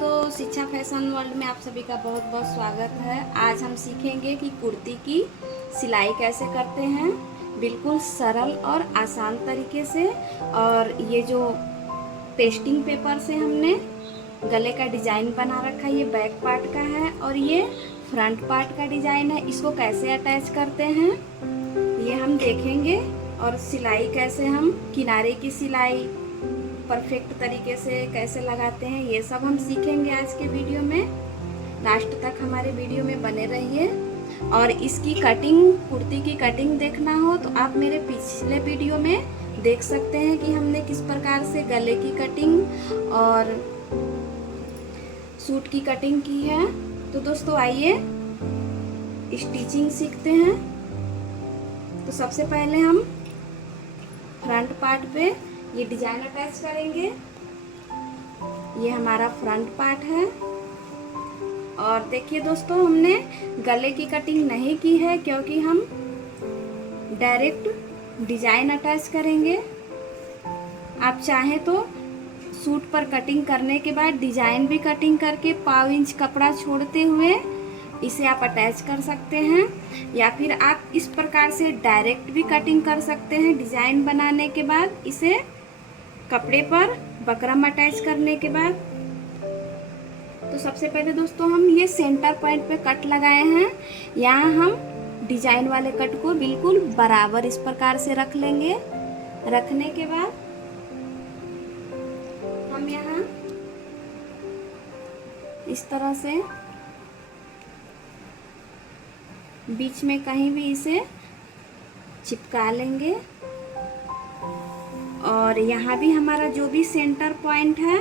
दोस्तों, शिक्षा fashion world में आप सभी का बहुत बहुत स्वागत है। आज हम सीखेंगे कि कुर्ती की सिलाई कैसे करते हैं, बिल्कुल सरल और आसान तरीके से। और ये जो पेस्टिंग पेपर से हमने गले का डिजाइन बना रखा है, ये बैक पार्ट का है और ये फ्रंट पार्ट का डिजाइन है। इसको कैसे अटैच करते हैं ये हम देखेंगे, और सिलाई कैसे हम किनारे की सिलाई परफेक्ट तरीके से कैसे लगाते हैं ये सब हम सीखेंगे आज के वीडियो में। लास्ट तक हमारे वीडियो में बने रहिए। और इसकी कटिंग, कुर्ती की कटिंग देखना हो तो आप मेरे पिछले वीडियो में देख सकते हैं कि हमने किस प्रकार से गले की कटिंग और सूट की कटिंग की है। तो दोस्तों आइए स्टिचिंग सीखते हैं। तो सबसे पहले हम फ्रंट पार्ट पे ये डिजाइन अटैच करेंगे। ये हमारा फ्रंट पार्ट है। और देखिए दोस्तों, हमने गले की कटिंग नहीं की है क्योंकि हम डायरेक्ट डिजाइन अटैच करेंगे। आप चाहें तो सूट पर कटिंग करने के बाद डिजाइन भी कटिंग करके 1/4 इंच कपड़ा छोड़ते हुए इसे आप अटैच कर सकते हैं, या फिर आप इस प्रकार से डायरेक्ट भी कटिंग कर सकते हैं। डिजाइन बनाने के बाद इसे कपड़े पर बकरम अटैच करने के बाद। तो सबसे पहले दोस्तों हम ये सेंटर पॉइंट पे कट लगाए हैं। यहाँ हम डिजाइन वाले कट को बिल्कुल बराबर इस प्रकार से रख लेंगे। रखने के बाद हम यहाँ इस तरह से बीच में कहीं भी इसे चिपका लेंगे। और यहाँ भी हमारा जो भी सेंटर पॉइंट है,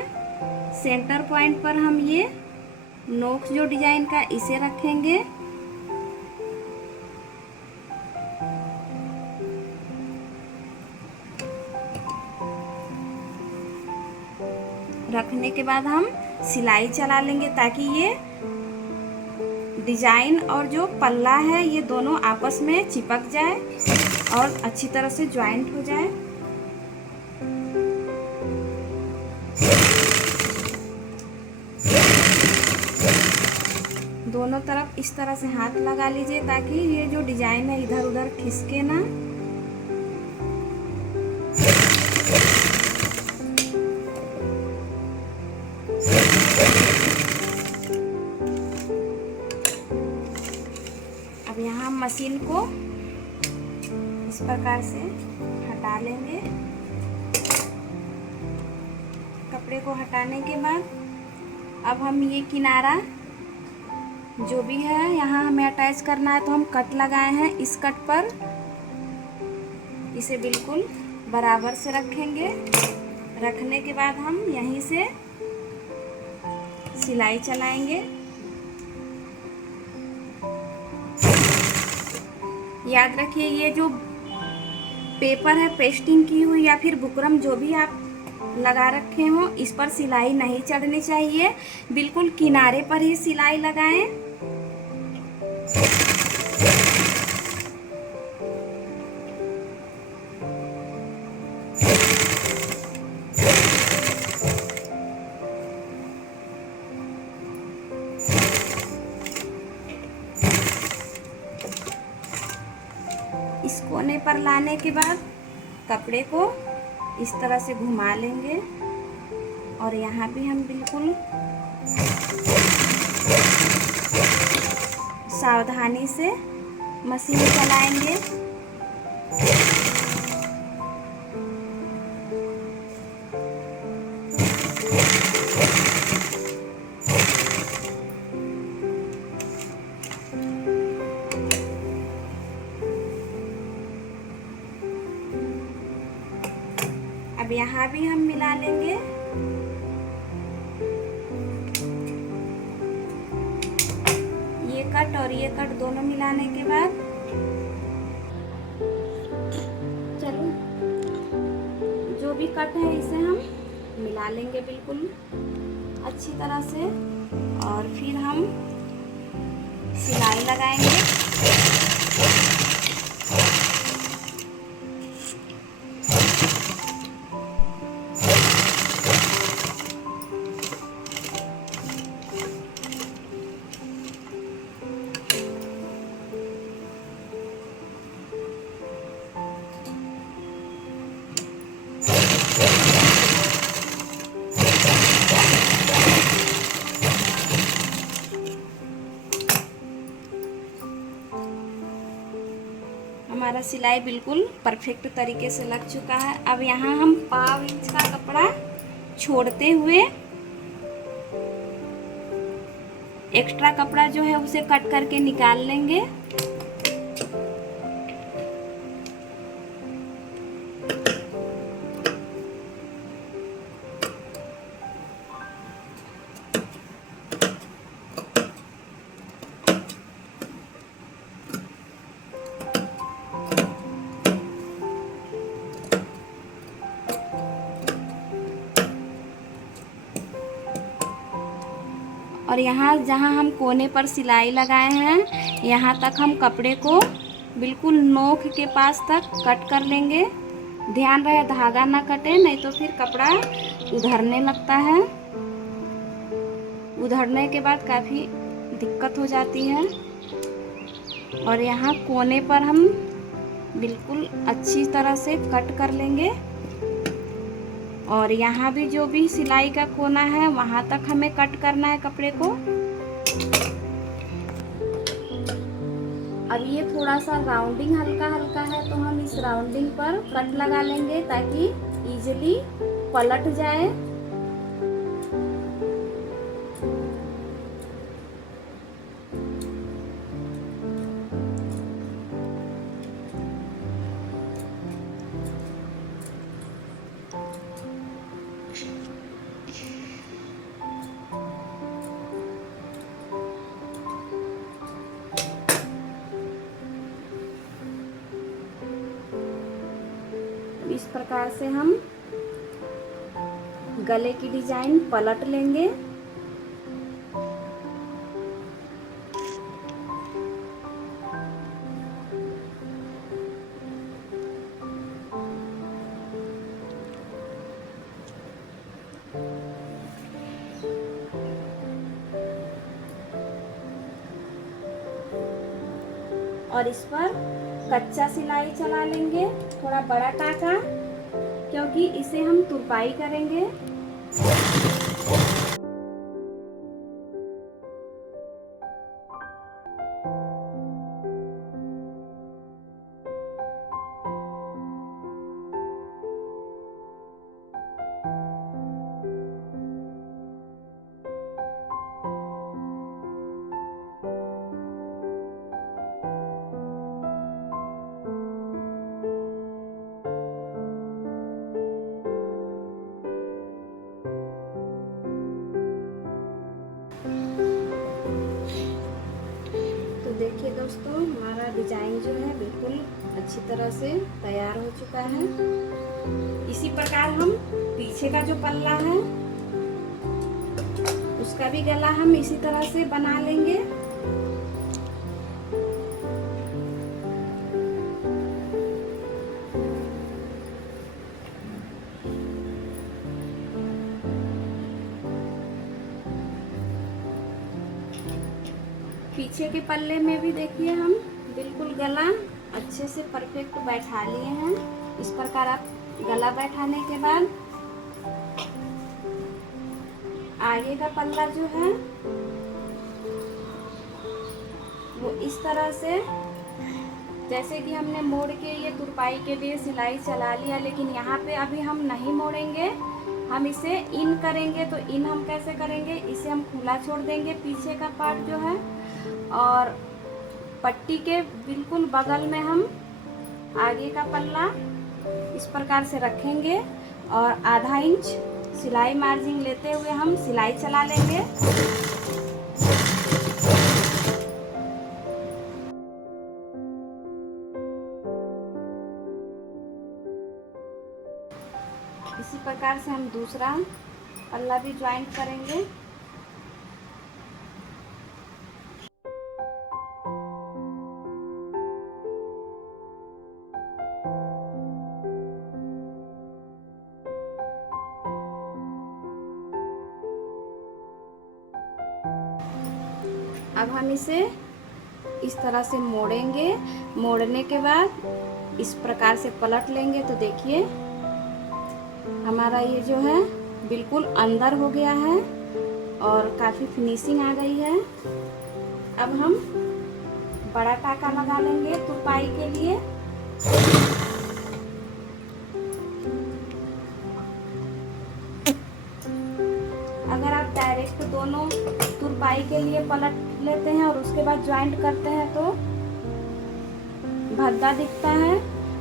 सेंटर पॉइंट पर हम ये नोक जो डिजाइन का इसे रखेंगे। रखने के बाद हम सिलाई चला लेंगे ताकि ये डिजाइन और जो पल्ला है ये दोनों आपस में चिपक जाए और अच्छी तरह से ज्वाइंट हो जाए। दोनों तरफ इस तरह से हाथ लगा लीजिए ताकि ये जो डिजाइन है इधर उधर खिसके ना। अब यहाँ हम मशीन को इस प्रकार से हटा लेंगे। कपड़े को हटाने के बाद अब हम ये किनारा जो भी है यहाँ हमें अटैच करना है, तो हम कट लगाए हैं। इस कट पर इसे बिल्कुल बराबर से रखेंगे। रखने के बाद हम यहीं से सिलाई चलाएंगे। याद रखिए, ये जो पेपर है पेस्टिंग की हुई या फिर बुकरम जो भी आप लगा रखे हो, इस पर सिलाई नहीं चढ़नी चाहिए। बिल्कुल किनारे पर ही सिलाई लगाएं। इस कोने पर लाने के बाद कपड़े को इस तरह से घुमा लेंगे और यहाँ भी हम बिल्कुल सावधानी से मशीन चलाएंगे। अब यहाँ भी हम मिला लेंगे। ये कट और ये कट दोनों मिलाने के बाद चलो जो भी कट है इसे हम मिला लेंगे बिल्कुल अच्छी तरह से। और फिर हम सिलाई लगाएंगे। हमारा सिलाई बिल्कुल परफेक्ट तरीके से लग चुका है। अब यहाँ हम 1/2 इंच का कपड़ा छोड़ते हुए एक्स्ट्रा कपड़ा जो है उसे कट करके निकाल लेंगे। और यहाँ जहाँ हम कोने पर सिलाई लगाए हैं यहाँ तक हम कपड़े को बिल्कुल नोक के पास तक कट कर लेंगे। ध्यान रहे धागा ना कटे, नहीं तो फिर कपड़ा उधरने लगता है। उधरने के बाद काफ़ी दिक्कत हो जाती है। और यहाँ कोने पर हम बिल्कुल अच्छी तरह से कट कर लेंगे। और यहाँ भी जो भी सिलाई का कोना है वहाँ तक हमें कट करना है कपड़े को। अब ये थोड़ा सा राउंडिंग हल्का हल्का है तो हम इस राउंडिंग पर कट लगा लेंगे ताकि इजीली पलट जाए। इस प्रकार से हम गले की डिजाइन पलट लेंगे। और इस पर कच्चा सिलाई चला लेंगे, थोड़ा बड़ा टाका, क्योंकि इसे हम तुरपाई करेंगे। देखिए दोस्तों, हमारा डिजाइन जो है बिल्कुल अच्छी तरह से तैयार हो चुका है। इसी प्रकार हम पीछे का जो पल्ला है उसका भी गला हम इसी तरह से बना लेंगे। पीछे के पल्ले में भी देखिए हम बिल्कुल गला अच्छे से परफेक्ट बैठा लिए हैं। इस प्रकार आप गला बैठाने के बाद आगे का पल्ला जो है वो इस तरह से, जैसे कि हमने मोड़ के ये तुरपाई के लिए सिलाई चला लिया, लेकिन यहाँ पे अभी हम नहीं मोड़ेंगे, हम इसे इन करेंगे। तो इन हम कैसे करेंगे, इसे हम खुला छोड़ देंगे पीछे का पार्ट जो है, और पट्टी के बिल्कुल बगल में हम आगे का पल्ला इस प्रकार से रखेंगे और आधा इंच सिलाई मार्जिन लेते हुए हम सिलाई चला लेंगे। इसी प्रकार से हम दूसरा पल्ला भी ज्वाइंट करेंगे। अब हम इसे इस तरह से मोड़ेंगे। मोड़ने के बाद इस प्रकार से पलट लेंगे तो देखिए हमारा ये जो है बिल्कुल अंदर हो गया है और काफ़ी फिनिशिंग आ गई है। अब हम बड़ा टाका लगा लेंगे तुरपाई के लिए। अगर आप डायरेक्ट दोनों तुरपाई के लिए पलट लेते हैं और उसके बाद ज्वाइंट करते हैं तो भद्दा दिखता है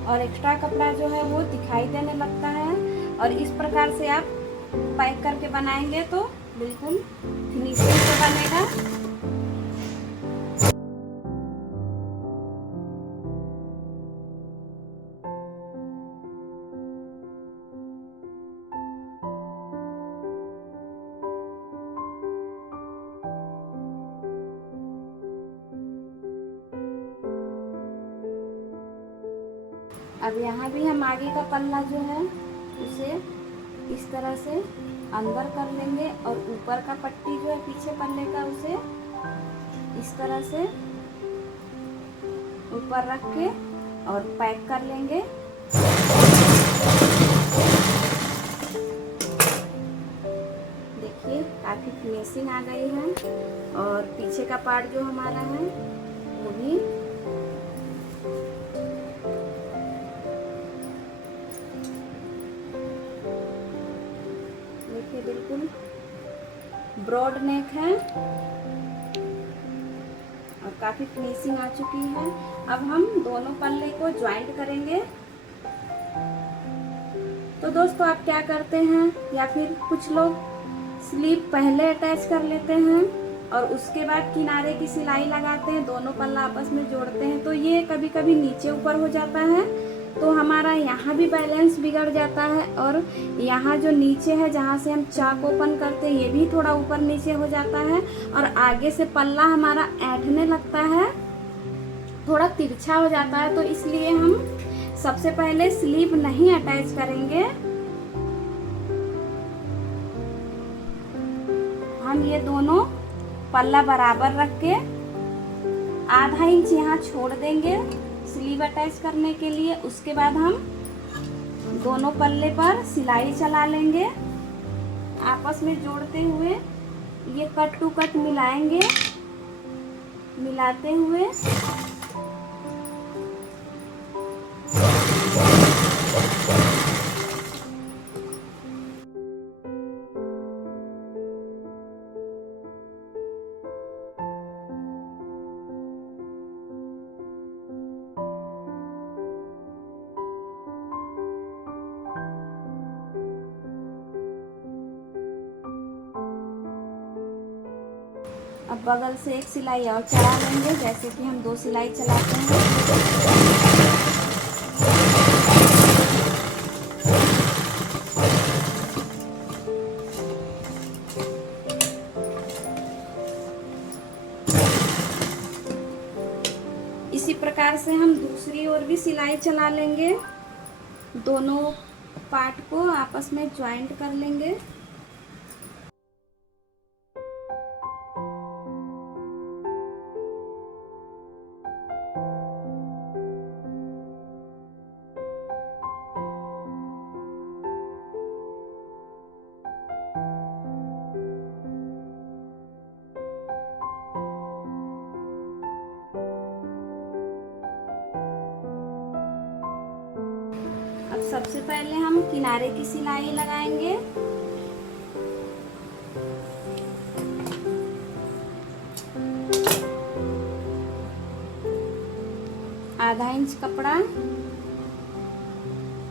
और एक्स्ट्रा कपड़ा जो है वो दिखाई देने लगता है। और इस प्रकार से आप पैक करके बनाएंगे तो बिल्कुल फिनिशिंग से बनेगा। अब यहाँ भी हम आगे का पल्ला जो है उसे इस तरह से अंदर कर लेंगे और ऊपर का पट्टी जो है पीछे पल्ले का उसे इस तरह से ऊपर रख के और पैक कर लेंगे। देखिए काफ़ी फिनिशिंग आ गई है और पीछे का पार्ट जो हमारा है वो भी देखिए बिल्कुल ब्रॉड नेक है और काफ़ी फिनिशिंग आ चुकी है। अब हम दोनों पल्ले को ज्वाइंट करेंगे। तो दोस्तों आप क्या करते हैं या फिर कुछ लोग स्लीव पहले अटैच कर लेते हैं और उसके बाद किनारे की सिलाई लगाते हैं, दोनों पल्ला आपस में जोड़ते हैं, तो ये कभी कभी नीचे ऊपर हो जाता है तो हमारा यहाँ भी बैलेंस बिगड़ जाता है और यहाँ जो नीचे है जहाँ से हम चाक ओपन करते हैं ये भी थोड़ा ऊपर नीचे हो जाता है और आगे से पल्ला हमारा ऐंठने लगता है, थोड़ा तिरछा हो जाता है। तो इसलिए हम सबसे पहले स्लीव नहीं अटैच करेंगे, हम ये दोनों पल्ला बराबर रख के आधा इंच यहाँ छोड़ देंगे स्लीव अटैच करने के लिए। उसके बाद हम दोनों पल्ले पर सिलाई चला लेंगे आपस में जोड़ते हुए, ये कट टू कट मिलाएंगे, मिलाते हुए अब बगल से एक सिलाई और चला लेंगे, जैसे कि हम 2 सिलाई चलाते हैं। इसी प्रकार से हम दूसरी ओर भी सिलाई चला लेंगे, दोनों पार्ट को आपस में ज्वाइंट कर लेंगे। अब सबसे पहले हम किनारे की सिलाई लगाएंगे। आधा इंच कपड़ा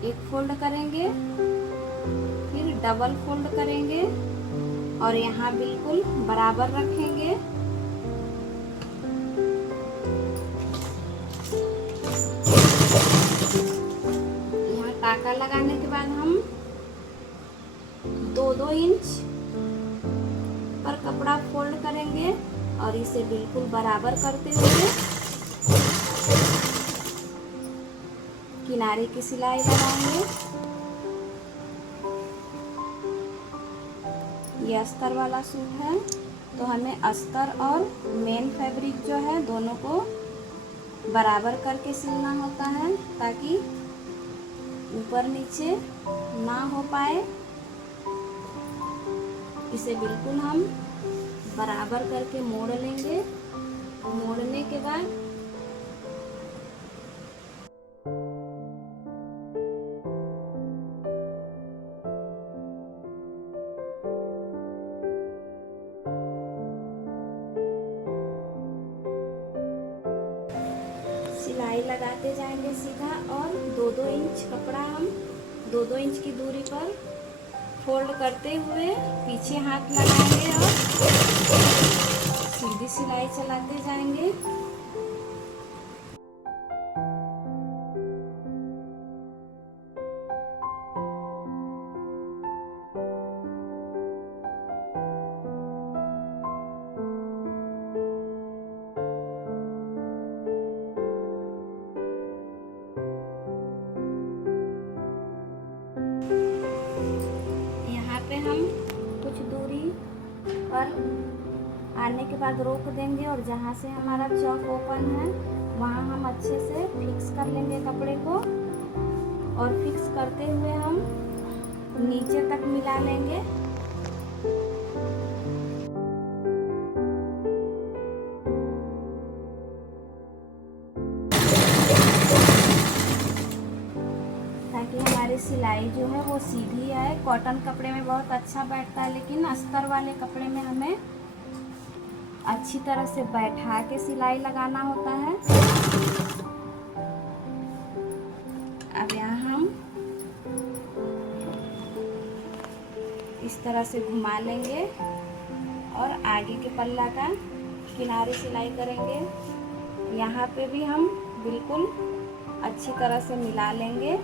एक फोल्ड करेंगे, फिर डबल फोल्ड करेंगे और यहाँ बिल्कुल बराबर रखेंगे। यहाँ टाका लगाने के बाद हम 2-2 इंच पर कपड़ा फोल्ड करेंगे और इसे बिल्कुल बराबर करते हुए किनारे की सिलाई लगाएंगे। ये अस्तर वाला सूट है तो हमें अस्तर और मेन फैब्रिक जो है दोनों को बराबर करके सिलना होता है ताकि ऊपर नीचे ना हो पाए। इसे बिल्कुल हम बराबर करके मोड़ लेंगे। मोड़ने के बाद सिलाई लगाते जाएंगे सीधा, और 2-2 इंच कपड़ा हम 2-2 इंच की दूरी पर फोल्ड करते हुए पीछे हाथ लगाएंगे और सीधी सिलाई चलाते जाएंगे। पे हम कुछ दूरी पर आने के बाद रोक देंगे, और जहाँ से हमारा चौक ओपन है वहाँ हम अच्छे से फिक्स कर लेंगे कपड़े को, और फिक्स करते हुए हम नीचे तक मिला लेंगे। ताकि हमारी सिलाई जो है वो सीधी आए। कॉटन कपड़े में बहुत अच्छा बैठता है, लेकिन अस्तर वाले कपड़े में हमें अच्छी तरह से बैठा के सिलाई लगाना होता है। अब यहाँ हम इस तरह से घुमा लेंगे और आगे के पल्ला का किनारे सिलाई करेंगे। यहाँ पे भी हम बिल्कुल अच्छी तरह से मिला लेंगे।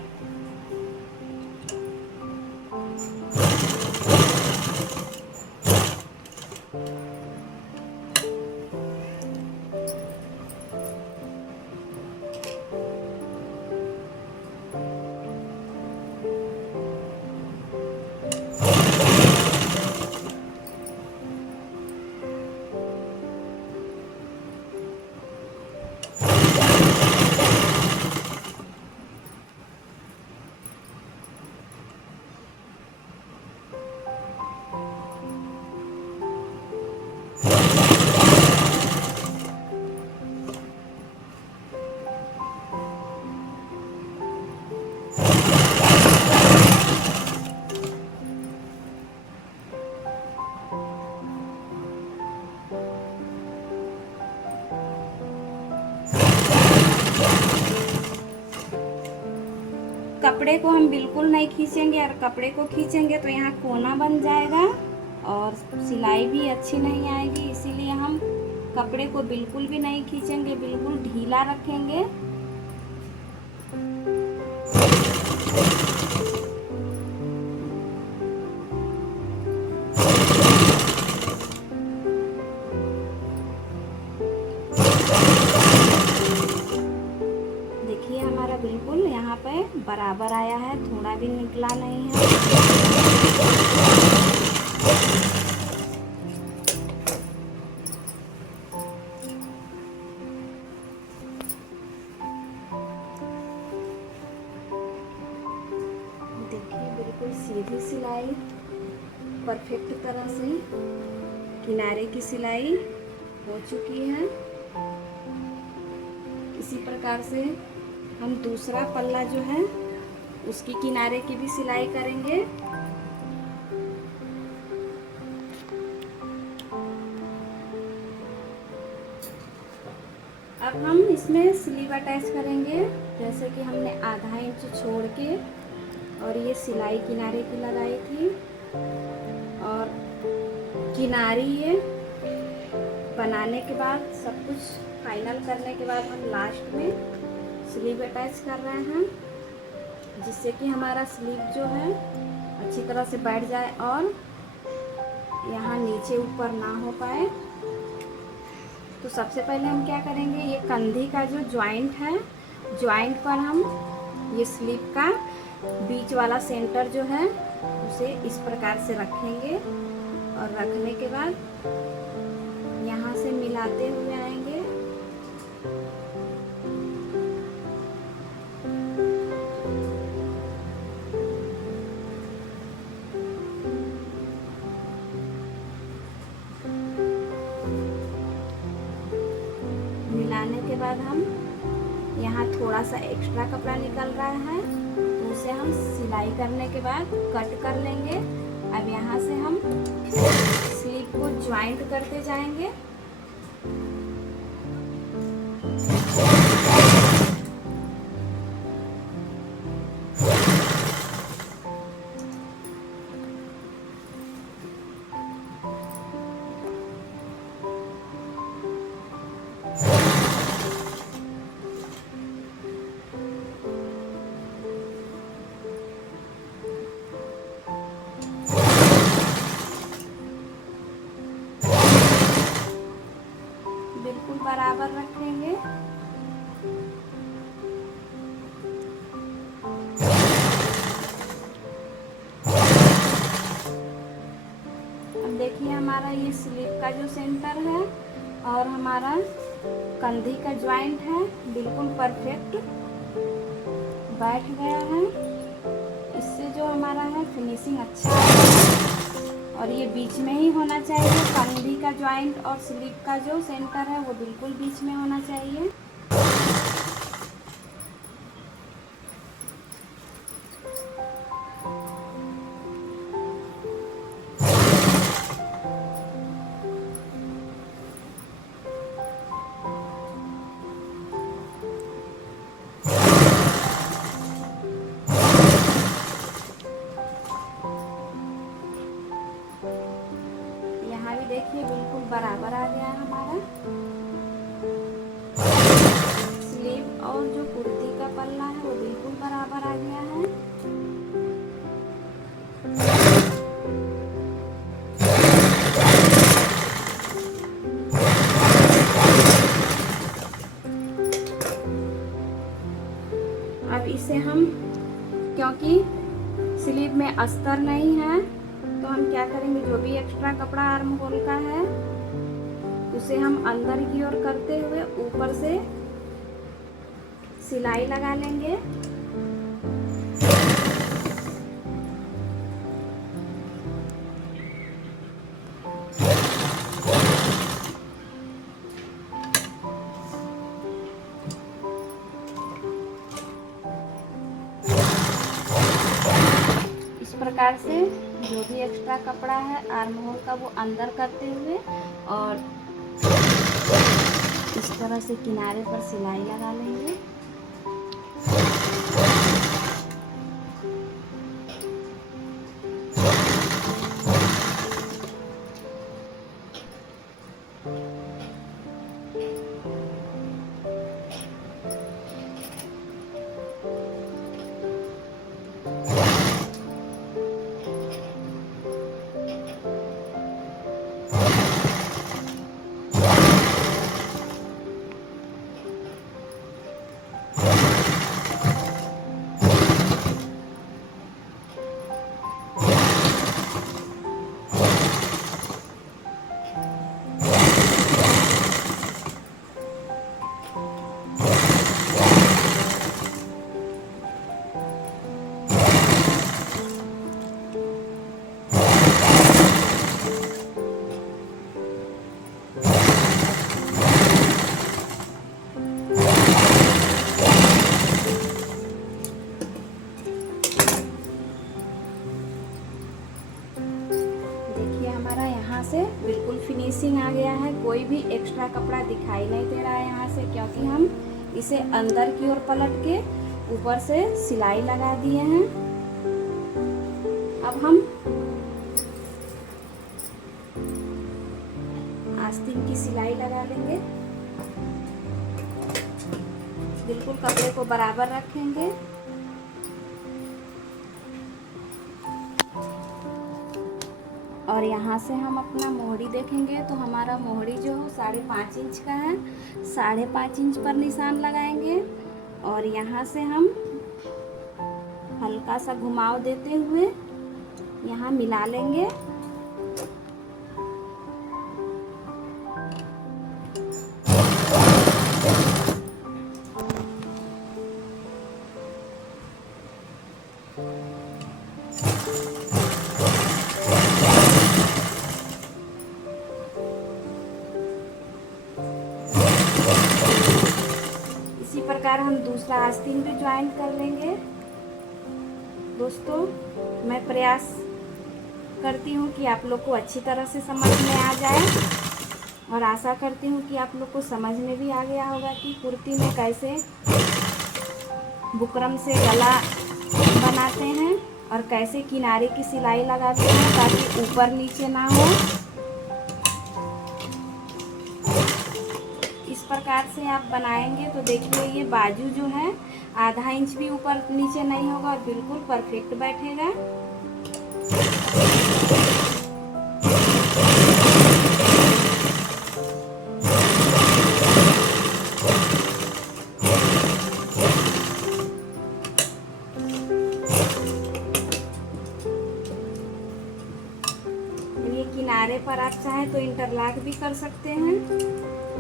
कपड़े को हम बिल्कुल नहीं खींचेंगे, और कपड़े को खींचेंगे तो यहाँ कोना बन जाएगा और सिलाई भी अच्छी नहीं आएगी। इसीलिए हम कपड़े को बिल्कुल भी नहीं खींचेंगे, बिल्कुल ढीला रखेंगे। देखिए हमारा बिल्कुल यहाँ पे बराबर आया है, थोड़ा भी निकला नहीं है। देखिए बिल्कुल सीधी सिलाई, परफेक्ट तरह से किनारे की सिलाई हो चुकी है। इसी प्रकार से हम दूसरा पल्ला जो है उसकी किनारे की भी सिलाई करेंगे। अब हम इसमें स्लीव अटैच करेंगे। जैसे कि हमने आधा इंच छोड़ के और ये सिलाई किनारे की लगाई थी, और किनारी ये बनाने के बाद सब कुछ फाइनल करने के बाद हम लास्ट में स्लीव अटैच कर रहे हैं, जिससे कि हमारा स्लीव जो है अच्छी तरह से बैठ जाए और यहाँ नीचे ऊपर ना हो पाए। तो सबसे पहले हम क्या करेंगे, ये कंधी का जो जॉइंट है, जॉइंट पर हम ये स्लीव का बीच वाला सेंटर जो है उसे इस प्रकार से रखेंगे, और रखने के बाद यहाँ से मिलाते हुए आएंगे। मिलाने के बाद हम यहाँ थोड़ा सा एक्स्ट्रा कपड़ा निकल रहा है, तो उसे हम सिलाई करने के बाद कट कर लेंगे। अब यहाँ से हम स्लीव को ज्वाइंट करते जाएंगे। बिल्कुल बराबर रखेंगे। अब देखिए हमारा ये स्लीव का जो सेंटर है और हमारा कंधी का ज्वाइंट है बिल्कुल परफेक्ट बैठ गया है। इससे जो हमारा है फिनिशिंग अच्छा है और ये बीच में ही होना चाहिए। कंधी का ज्वाइंट और स्लीव का जो सेंटर है वो बिल्कुल बीच में होना चाहिए। यहाँ भी देखिए बिल्कुल बराबर आ गया है हमारा स्लीव और जो कुर्ती का पल्ला है वो बिल्कुल बराबर आ गया है। अब इसे हम, क्योंकि स्लीव में अस्तर नहीं है तो हम क्या करेंगे, जो भी एक्स्ट्रा कपड़ा आर्म होल का है उसे हम अंदर की ओर करते हुए ऊपर से सिलाई लगा लेंगे। इस प्रकार से जो भी एक्स्ट्रा कपड़ा है आर्म होल का वो अंदर करते हुए और इस तरह से किनारे पर सिलाई लगा लेंगे। हमारा यहाँ से बिल्कुल फिनिशिंग आ गया है, कोई भी एक्स्ट्रा कपड़ा दिखाई नहीं दे रहा है यहाँ से, क्योंकि हम इसे अंदर की ओर पलट के ऊपर से सिलाई लगा दिए हैं। अब हम आस्तीन की सिलाई लगा लेंगे। बिल्कुल कपड़े को बराबर रखेंगे। और यहाँ से हम अपना मोहरी देखेंगे तो हमारा मोहरी जो 5.5 इंच का है, 5.5 इंच पर निशान लगाएंगे और यहाँ से हम हल्का सा घुमाव देते हुए यहाँ मिला लेंगे। इसी प्रकार हम दूसरा आस्तीन भी ज्वाइन कर लेंगे। दोस्तों, मैं प्रयास करती हूँ कि आप लोग को अच्छी तरह से समझ में आ जाए और आशा करती हूँ कि आप लोग को समझ में भी आ गया होगा कि कुर्ती में कैसे बुकरम से गला बनाते हैं और कैसे किनारे की सिलाई लगाते हैं ताकि ऊपर नीचे ना हो। इस प्रकार से आप बनाएंगे तो देखिए ये बाजू जो है 1/2 इंच भी ऊपर नीचे नहीं होगा और बिल्कुल परफेक्ट बैठेगा। चाहें तो इंटरलॉक भी कर सकते हैं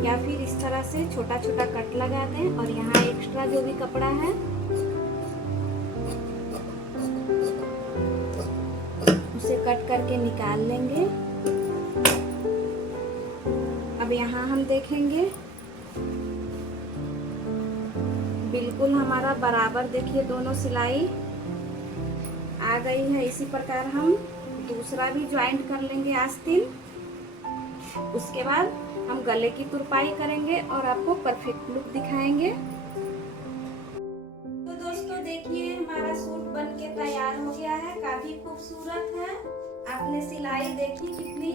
या फिर इस तरह से छोटा छोटा कट लगा दें। और यहाँ एक्स्ट्रा जो भी कपड़ा है उसे कट करके निकाल लेंगे। अब यहाँ हम देखेंगे बिल्कुल हमारा बराबर, देखिए दोनों सिलाई आ गई है। इसी प्रकार हम दूसरा भी ज्वाइंट कर लेंगे आस्तीन। उसके बाद हम गले की तुरपाई करेंगे और आपको परफेक्ट लुक दिखाएंगे। तो दोस्तों देखिए हमारा सूट बन के तैयार हो गया है, काफी खूबसूरत है। आपने सिलाई देखी कितनी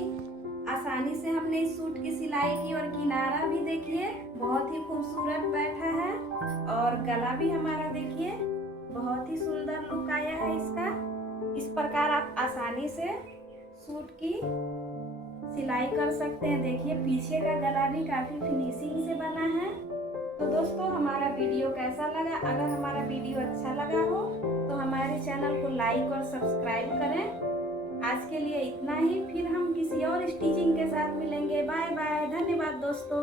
आसानी से हमने इस सूट की सिलाई की, और किनारा भी देखिए बहुत ही खूबसूरत बैठा है, और गला भी हमारा देखिए बहुत ही सुंदर लुक आया है इसका। इस प्रकार आप आसानी से सूट की सिलाई कर सकते हैं। देखिए पीछे का गला भी काफी फिनिशिंग से बना है। तो दोस्तों हमारा वीडियो कैसा लगा? अगर हमारा वीडियो अच्छा लगा हो तो हमारे चैनल को लाइक और सब्सक्राइब करें। आज के लिए इतना ही, फिर हम किसी और स्टिचिंग के साथ मिलेंगे। बाय बाय, धन्यवाद दोस्तों।